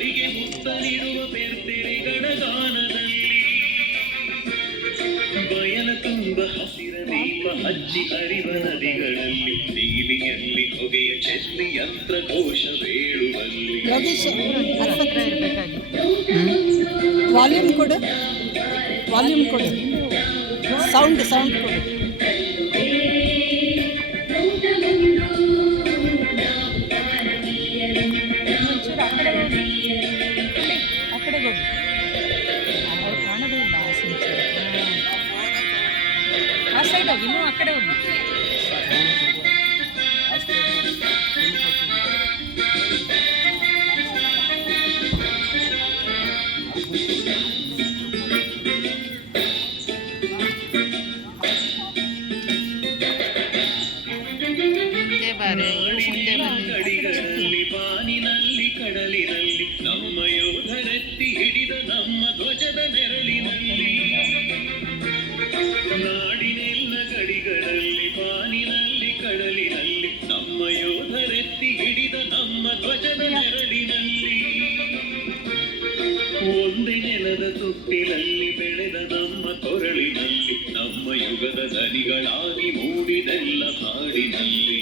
ಗಳಿಗೆ ಮುತ್ತ ನೀಡುವ ಬೆರ್ತೆರೆಗಳ ಗಾನದಲ್ಲಿ ಬಯಲ ತುಂಬ ಹಸಿರ ದೀಪ ಹಚ್ಚಿ ಹರಿವ ನದಿಗಳಲ್ಲಿ ನೀಲಿಯಲ್ಲಿ ಹೊಗೆಯ ಚೆಲ್ಲಿ ಯಂತ್ರ ಘೋಷ ಬೇಳುವಲ್ಲಿ ವಾಲ್ಯೂಮ್ ಕೊಡು ಸೌಂಡ್ ಕೊಡು. ಆ ಕಡೆ ಹೋಗಿ ಅವ್ರು ಕಾಣೋದೇ ಇಲ್ಲ. ಆ ಸೈಡ್ ಹೋಗಿ, ಇನ್ನೂ ಆ ಕಡೆ ಹೋಗಿ. ಗಡಿಗಳಲ್ಲಿ ಬಾನಿನಲ್ಲಿ ಕಡಲಿನಲ್ಲಿ ನಮ್ಮ ಯೋಧರೆತ್ತಿ ಹಿಡಿದ ನಮ್ಮ ಧ್ವಜದ ನೆರಳಿನಲ್ಲಿ ನಾಡಿನೆಲ್ಲ ಗಡಿಗಳಲ್ಲಿ ಬಾನಿನಲ್ಲಿ ಕಡಲಿನಲ್ಲಿ ನಮ್ಮ ಯೋಧರೆತ್ತಿ ಹಿಡಿದ ನಮ್ಮ ಧ್ವಜದ ನೆರಳಿನಲ್ಲಿ ಒಂದೇ ನೆಲದ ತುಟ್ಟಿನಲ್ಲಿ ಬೆಳೆದ ನಮ್ಮ ಕೊರಳಿನಲ್ಲಿ ನಮ್ಮ ಯುಗದ ದನಿಗಳಾಗಿ ಮೂಡಿದೆಲ್ಲ ಹಾಡಿನಲ್ಲಿ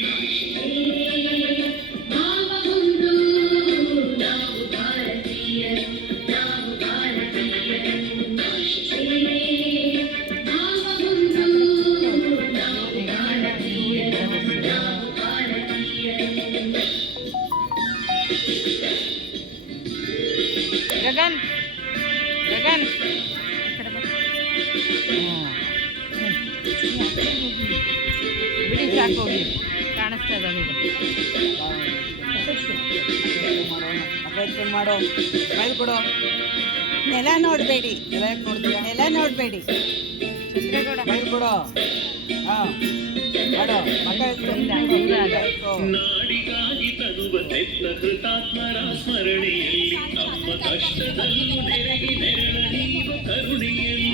ಗಗನ್ ಬಿಡಿ, ಸಾಕು ಹೋಗಿ, ಕಾಣಿಸ್ತಾ ಇದ್ದಾವೆ. ಮಾಡೋ ಮೈಲ್ ಕೊಡು. ನೆಲ ನೋಡಬೇಡಿ, ನೆಲ ನೋಡಬೇಡಿ. ಮೈಲ್ ಕೊಡು. ನಾಡಿಗಾಗಿ ತನುವ ತೆತ್ತ ಕೃತಾತ್ಮರ ಸ್ಮರಣೆಯಲ್ಲಿ ನಮ್ಮ ಕಷ್ಟದಲ್ಲೂ ನೆರಗಿ ನೆರಳ ನೀವ ಕರುಣೆಯಲ್ಲಿ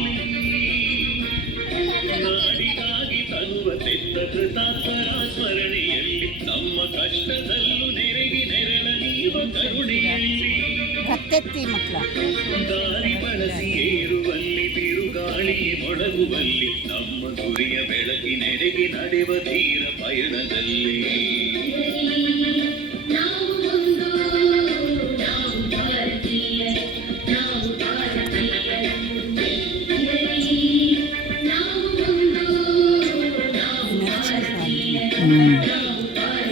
ನಾಡಿಗಾಗಿ ತನುವ ತೆತ್ತ ಕೃತಾತ್ಮರ ಸ್ಮರಣೆಯಲ್ಲಿ ನಮ್ಮ ಕಷ್ಟದಲ್ಲೂ ನೆರಗಿ ನೆರಳ ನೀವ ಕರುಣೆಯಲ್ಲಿ ಕತ್ತೆತ್ತಿ ಮಕ್ಕಳ ದಾರಿ ಬಳಸಿ ಏರುವಲ್ಲಿ ಬಿರುಗಾಳಿಗೆ ಮೊಳಗುವಲ್ಲಿ ನಮ್ಮ ಗುರಿಯ ಬೆಳಕಿನೆಡೆಗೆ ನಡೆವ ಧೀರ ಪಯಣದಲ್ಲಿ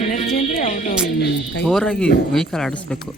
ಎನರ್ಜಿ ಅಂದರೆ ಅವರು ಜೋರಾಗಿ ವೆಹಿಕಲ್ ಆಡಿಸ್ಬೇಕು.